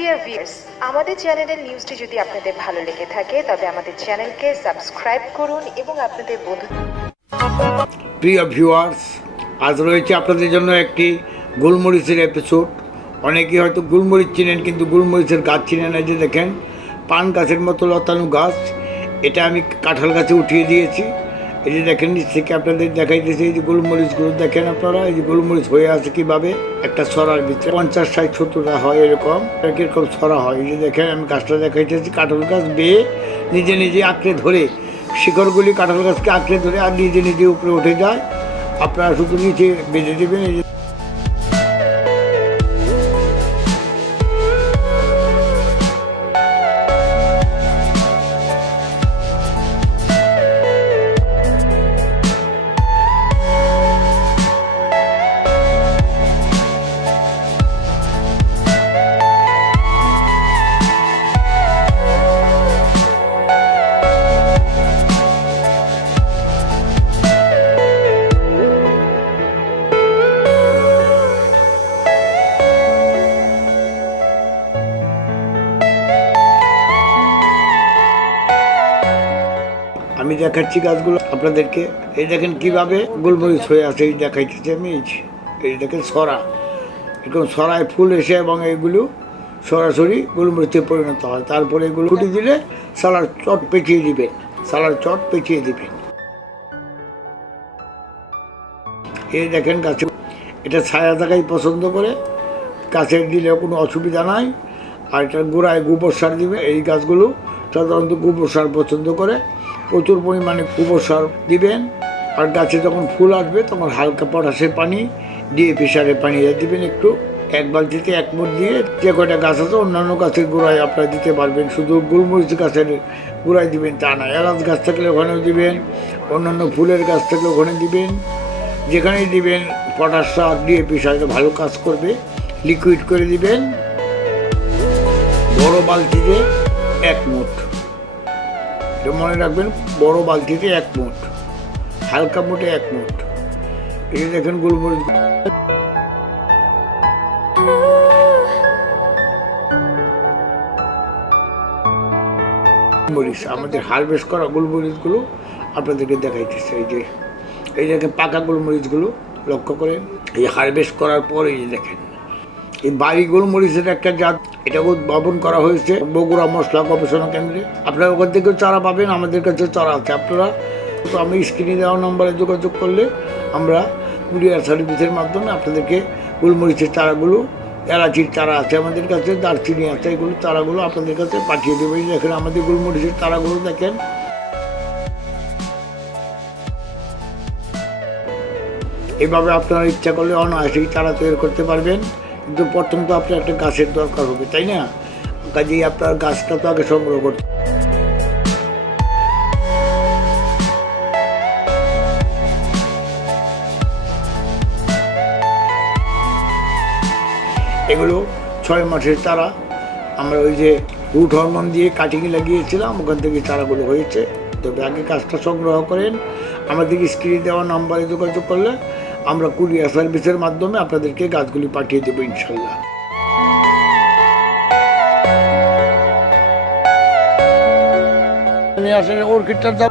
Dear viewers, আমাদের চ্যানেলের নিউজটি যদি আপনাদের ভালো লেগে থাকে তবে আমাদের চ্যানেলকে সাবস্ক্রাইব করুন এবং আপনাদের বন্ধু। প্রিয় ভিউয়ার্স, আজ রয়েছে আপনাদের জন্য একটি গোলমরিচের এপিসোড। অনেকেই হয়তো গোলমরিচ চিনেন, কিন্তু গোলমরিচের গাছ চিনেন না। যে দেখেন পান গাছের মতো লতানো গাছ, এটা আমি কাঁঠাল গাছে উঠিয়ে দিয়েছি। এই যে দেখেন নিচ থেকে আপনাদের দেখাইতেছি, এই যে গোলমরিচগুলো দেখেন আপনারা, এই যে গোলমরিচ হয়ে আছে কীভাবে একটা ছড়ার ভিতরে 50-60-70টা হয়, এরকম ছড়া হয়। এই যে দেখেন আমি গাছটা দেখাইতেছি, কাঁঠাল গাছ বেয়ে নিজে নিজে আঁকড়ে ধরে, শিকড়গুলি কাঁঠাল গাছকে আঁকড়ে ধরে আর নিজে নিজে উপরে উঠে যায়। আপনারা শুধু নিচে বেঁধে দেবেন। এই যে আমি দেখাচ্ছি গাছগুলো আপনাদেরকে। এই দেখেন কিভাবে গোলমরিচ হয়ে আছে, এই দেখাইতেছি আমি। এই দেখেন ছড়া, এরকম ছড়ায় ফুল এসে এবং এইগুলো সরাসরি গোলমরিচে পরিণত হয়। তারপরে এগুলো ফুটে দিলে সালার চট পেঁচিয়ে দিবেন, সালার চট পেঁচিয়ে দিবেন। এই দেখেন গাছে এটা ছায়া থাকাই পছন্দ করে, গাছের দিলেও কোনো অসুবিধা নাই। আর এটার গোড়ায় গোবর সার দিবে। এই গাছগুলো সাধারণত গোবর সার পছন্দ করে, প্রচুর পরিমাণে গোবর সার দিবেন। আর গাছে যখন ফুল আসবে তখন হালকা পটাশের পানি, ডিএপি সারের পানি দিবেন একটু। এক বালতিতে 1 মুঠ দিয়ে যে কয়টা গাছ আছে অন্যান্য গাছের গোড়ায় আপনারা দিতে পারবেন। শুধু গোলমরিচ গাছের গোড়ায় দিবেন তা না, এলাচ গাছ থাকলে ওখানেও দিবেন, অন্যান্য ফুলের গাছ থাকলে ওখানে দিবেন। যেখানেই দিবেন পটাশ সার, ডিএপি সারটা ভালো কাজ করবে। লিকুইড করে দিবেন। বড় বালতিতে 1 মুঠ, এটা মনে রাখবেন, বড় বালতিতে 1 মুঠ, হালকা মুঠে 1 মুঠ। এই দেখেন গোলমরিচ মরিচ, আমাদের হারভেস্ট করা গোলমরিচগুলো আপনাদেরকে দেখাইতেছে। এই দেখেন পাকা গোলমরিচগুলো লক্ষ্য করেন। এই হারভেস্ট করার পরে এই দেখেন এই বাড়ি গোলমরিচের একটা জাত, এটা উদ্ভাবন করা হয়েছে বগুড়া মশলা গবেষণা কেন্দ্রে। আপনারা ওখান থেকেও চারা পাবেন, আমাদের কাছে চারা আছে। আপনারা তো আমি স্ক্রিনে দেওয়া নম্বরে যোগাযোগ করলে আমরা কুরিয়ার সার্ভিসের মাধ্যমে আপনাদেরকে গোলমরিচের চারাগুলো, এলাচির চারা আছে আমাদের কাছে, দারচিনি আছে, এগুলো চারাগুলো আপনাদের কাছে পাঠিয়ে দেবো। দেখেন আমাদের গোলমরিচের চারাগুলো দেখেন। এভাবে আপনারা ইচ্ছা করলে অনায়াসেই চারা তৈরি করতে পারবেন। কিন্তু প্রথম তো আপনার একটা গাছের দরকার হবে, তাই না? কাজেই আপনার গাছটা তো আগে সংগ্রহ করতে। এগুলো 6 মাসের চারা। আমরা ওই যে রুট হরমোন দিয়ে কাটিং লাগিয়েছিলাম, ওখান থেকে চারাগুলো হয়েছে। তবে আগে গাছটা সংগ্রহ করেন। আমাদের স্ক্রিনে দেওয়া নাম্বারে যোগাযোগ করলে আমরা কুরিয়ার সার্ভিসের মাধ্যমে আপনাদেরকে গাছগুলি পাঠিয়ে দেবো ইনশাল্লাহ। আসলে অর্কিডটার দাম